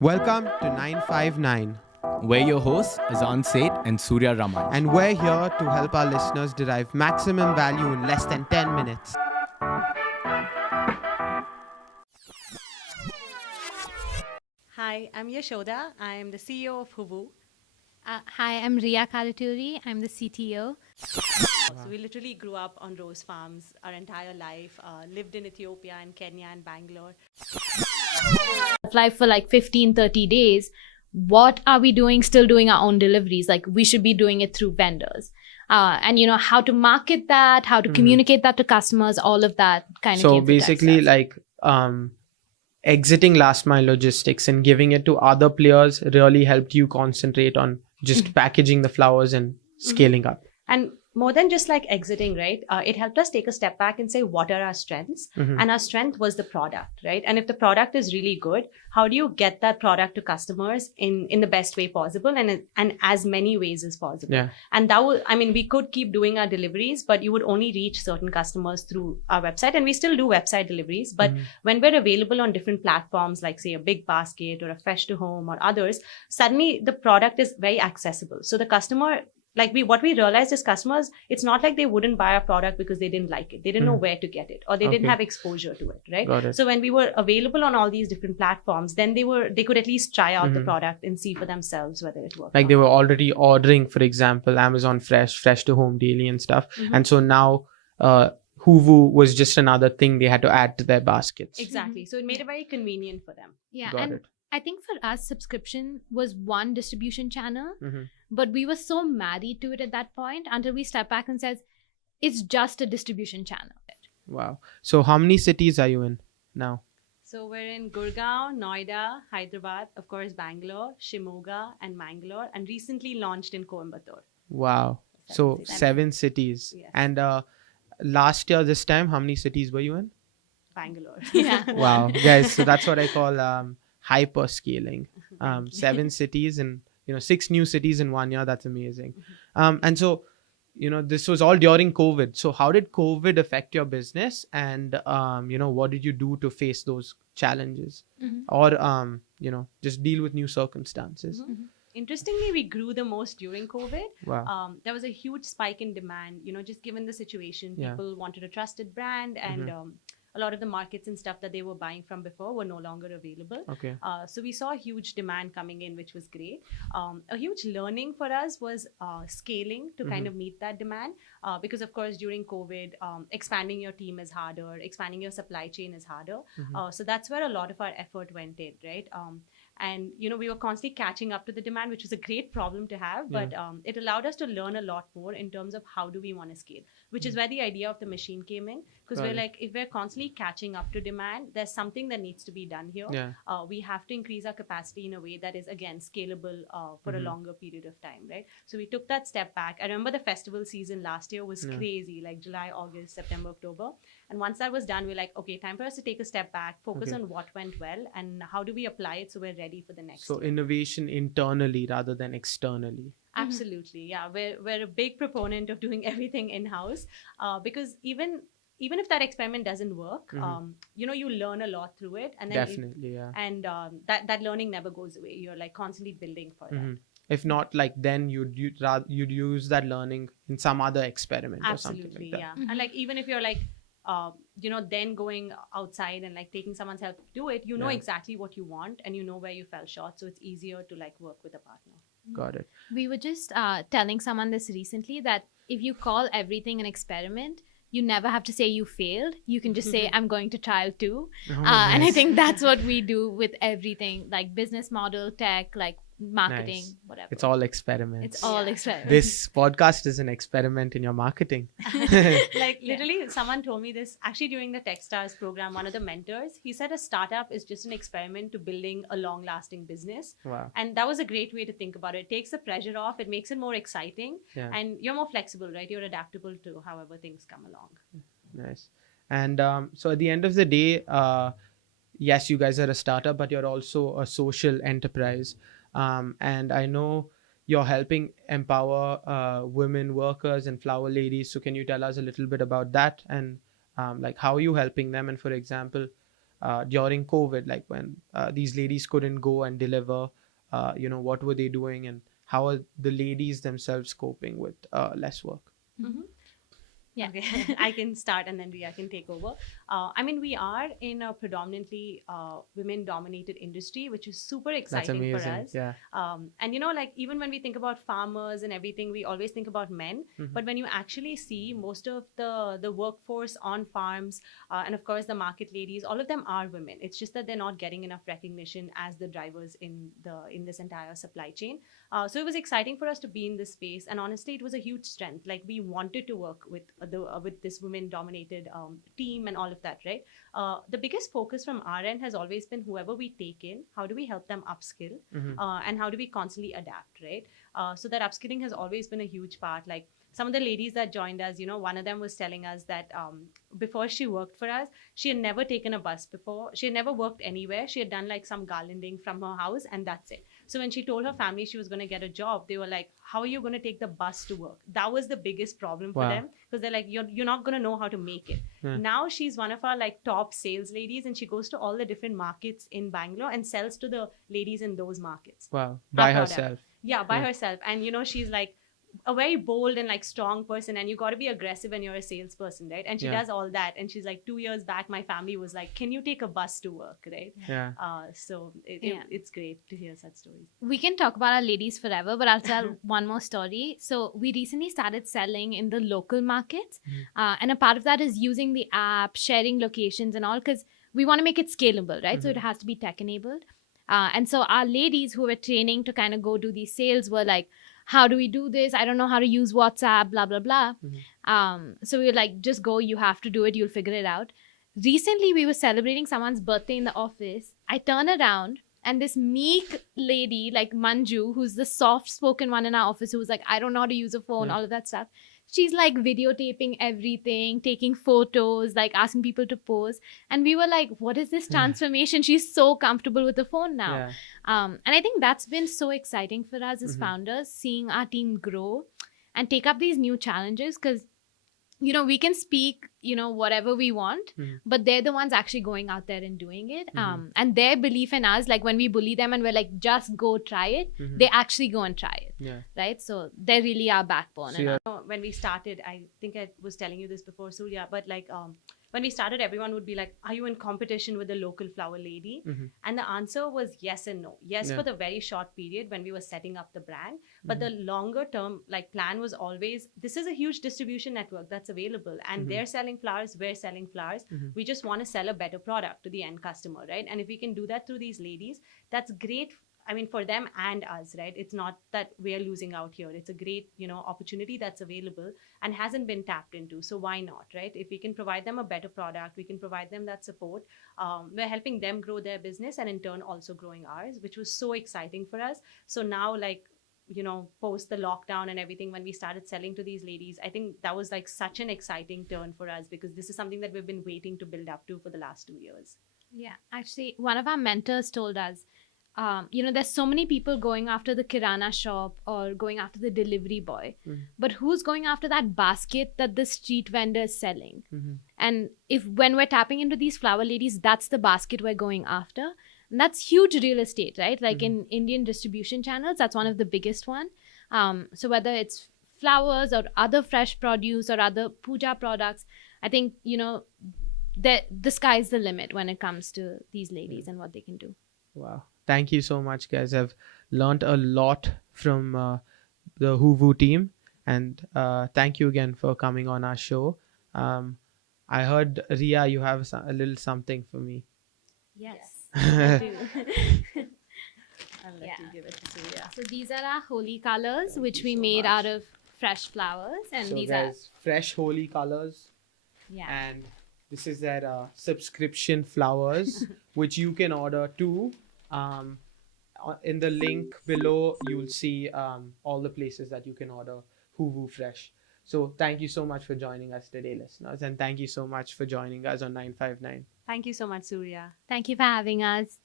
Welcome to 959, We're your hosts, Azan Seth and Surya Raman. and we're here to help our listeners derive maximum value in less than 10 minutes. Hi, I'm Yashoda. I'm the CEO of Hubu. Hi, I'm Ria Karaturi. I'm the CTO. So we literally grew up on rose farms our entire life, lived in Ethiopia and Kenya and Bangalore. Fly for like 15, 30 days. What are we doing? Still doing our own deliveries. Like we should be doing it through vendors. And how to market that, how to communicate that to customers, all of that kind of. So basically, exiting last mile logistics and giving it to other players really helped you concentrate on just packaging the flowers and scaling up. And more than just like exiting, right? It helped us take a step back and say, what are our strengths? And our strength was the product, right? And if the product is really good, how do you get that product to customers in the best way possible and as many ways as possible? Yeah. And that was, we could keep doing our deliveries, but you would only reach certain customers through our website. And we still do website deliveries. But when we're available on different platforms, like say a Big Basket or a Fresh to Home or others, suddenly the product is very accessible. So the customer, what we realized is customers, it's not like they wouldn't buy a product because they didn't like it. They didn't know where to get it or they didn't have exposure to it, right? Got it. So when we were available on all these different platforms, then they could at least try out the product and see for themselves whether it worked. Like they were already ordering, for example, Amazon Fresh to Home daily and stuff. And so now Huvu was just another thing they had to add to their baskets. Exactly. So it made it very convenient for them. Yeah. Got and it. I think for us, subscription was one distribution channel, but we were so married to it at that point until we stepped back and said, it's just a distribution channel. Wow. So how many cities are you in now? So we're in Gurgaon, Noida, Hyderabad, of course, Bangalore, Shimoga, and Mangalore, and recently launched in Coimbatore. Wow. So 7 cities. Yes. And last year, this time, how many cities were you in? Bangalore. Yeah. Wow. Guys, so that's what I call hyperscaling. 7 cities and 6 new cities in 1 year. That's amazing. And so this was all during COVID. So how did COVID affect your business, and what did you do to face those challenges, or just deal with new circumstances? Interestingly, we grew the most during COVID. Wow. There was a huge spike in demand, just given the situation. Yeah. People wanted a trusted brand, and a lot of the markets and stuff that they were buying from before were no longer available. Okay. So we saw a huge demand coming in, which was great. A huge learning for us was scaling to kind of meet that demand. Because of course, during COVID, expanding your team is harder, expanding your supply chain is harder. So that's where a lot of our effort went in, right? And we were constantly catching up to the demand, which was a great problem to have, but it allowed us to learn a lot more in terms of how do we want to scale, which is where the idea of the machine came in. Because we're like, if we're constantly catching up to demand, there's something that needs to be done here. Yeah. We have to increase our capacity in a way that is, again, scalable for a longer period of time, right? So we took that step back. I remember the festival season last year was crazy, like July, August, September, October. And once that was done, we're like, okay, time for us to take a step back, focus on what went well, and how do we apply it so we're ready for the next So year. innovation internally rather than externally. Absolutely, yeah. We're a big proponent of doing everything in-house because even if that experiment doesn't work, you learn a lot through it, and then Definitely, yeah. and that learning never goes away. You're like constantly building for that. If not, like then you'd use that learning in some other experiment or something Absolutely, like that. yeah. And like even if you're like then going outside and like taking someone's help to do it, you know exactly what you want and you know where you fell short, so it's easier to like work with a partner. Got it. We were just telling someone this recently that if you call everything an experiment, you never have to say you failed. You can just say, I'm going to trial too. And I think that's what we do with everything, like business model, tech, like marketing, Nice. whatever. It's all experiments. It's all experiments. This podcast is an experiment in your marketing. Like literally someone told me this actually during the Techstars program. One of the mentors, he said a startup is just an experiment to building a long lasting business. Wow. And that was a great way to think about it. It takes the pressure off, it makes it more exciting, Yeah. and you're more flexible, right? You're adaptable to however things come along. Nice. And so at the end of the day, yes, you guys are a startup, but you're also a social enterprise. And I know you're helping empower women workers and flower ladies. So can you tell us a little bit about that, and like how are you helping them? And for example, during COVID, like when these ladies couldn't go and deliver, what were they doing, and how are the ladies themselves coping with less work? Mhm. Yeah. Okay, I can start and then Ria can take over. I mean, we are in a predominantly women-dominated industry, which is super That's exciting for amazing. us. Yeah. And like even when we think about farmers and everything, we always think about men. Mhm. But when you actually see most of the workforce on farms, and of course the market ladies, all of them are women. It's just that they're not getting enough recognition as the drivers in this entire supply chain. So it was exciting for us to be in this space, and honestly, it was a huge strength. Like we wanted to work with this women-dominated team and all of that, right? The biggest focus from our end has always been whoever we take in, how do we help them upskill, Mhm. and how do we constantly adapt, right? So that upskilling has always been a huge part. Like some of the ladies that joined us, one of them was telling us that before she worked for us, she had never taken a bus before. She had never worked anywhere. She had done like some garlanding from her house, and that's it. So when she told her family she was going to get a job, they were like, "How are you going to take the bus to work?" That was the biggest problem for Wow. them, because they're like, "You're not going to know how to make it." Yeah. Now she's one of our like top sales ladies, and she goes to all the different markets in Bangalore and sells to the ladies in those markets. Wow. By product. herself. Yeah, by Yeah. herself. And she's like a very bold and like strong person, and you got to be aggressive when you're a salesperson, right? And she Yeah. does all that. And she's like, 2 years back my family was like, "Can you take a bus to work?" Right? Yeah. So Yeah. it's great to hear such stories. We can talk about our ladies forever, but I'll tell one more story. So we recently started selling in the local markets, and a part of that is using the app, sharing locations and all, because we want to make it scalable, right? So it has to be tech enabled. And so our ladies who were training to kind of go do these sales were like, "How do we do this? I don't know how to use WhatsApp, blah, blah, blah." So we were like, "Just go, you have to do it, you'll figure it out." Recently, we were celebrating someone's birthday in the office. I turn around, and this meek lady, like Manju, who's the soft spoken one in our office, who was like, "I don't know how to use a phone," Yeah. all of that stuff. She's like videotaping everything, taking photos, like asking people to pose. And we were like, "What is this transformation?" She's so comfortable with the phone now. Yeah. And I think that's been so exciting for us as founders, seeing our team grow and take up these new challenges, because we can speak, whatever we want, but they're the ones actually going out there and doing it. And their belief in us, like when we bully them and we're like, "Just go try it," they actually go and try it. Yeah. Right? So they're really our backbone. So and you're- When we started, I think I was telling you this before, Surya, but like when we started, everyone would be like, "Are you in competition with the local flower lady?" And the answer was yes and no. Yes, Yeah. for the very short period when we were setting up the brand, but the longer term like plan was always, this is a huge distribution network that's available, and they're selling flowers, we're selling flowers. We just want to sell a better product to the end customer, right? And if we can do that through these ladies, that's great. I mean, for them and us, right? It's not that we're losing out here. It's a great, opportunity that's available and hasn't been tapped into. So why not, right? If we can provide them a better product, we can provide them that support. We're helping them grow their business and in turn also growing ours, which was so exciting for us. So now, like, post the lockdown and everything, when we started selling to these ladies, I think that was like such an exciting turn for us, because this is something that we've been waiting to build up to for the last 2 years. Yeah, actually, one of our mentors told us, there's so many people going after the kirana shop or going after the delivery boy, but who's going after that basket that the street vendor is selling? And when we're tapping into these flower ladies, that's the basket we're going after. And that's huge real estate, right? Like in Indian distribution channels, that's one of the biggest one. So whether it's flowers or other fresh produce or other puja products, I think, the sky's the limit when it comes to these ladies and what they can do. Wow. Thank you so much, guys. I've learned a lot from the Hoovu team. And thank you again for coming on our show. I heard, Ria, you have a little something for me. Yes. I do. I'll let Yeah. you give it to Surya. So these are our holy colors, Thank which you we so made much. out of fresh flowers. And So these guys, fresh holy colors. yeah. And this is their subscription flowers, which you can order too. In the link below, you'll see all the places that you can order Hoovu Fresh. So thank you so much for joining us today, listeners. And thank you so much for joining us on 959. Thank you so much, Surya. Thank you for having us.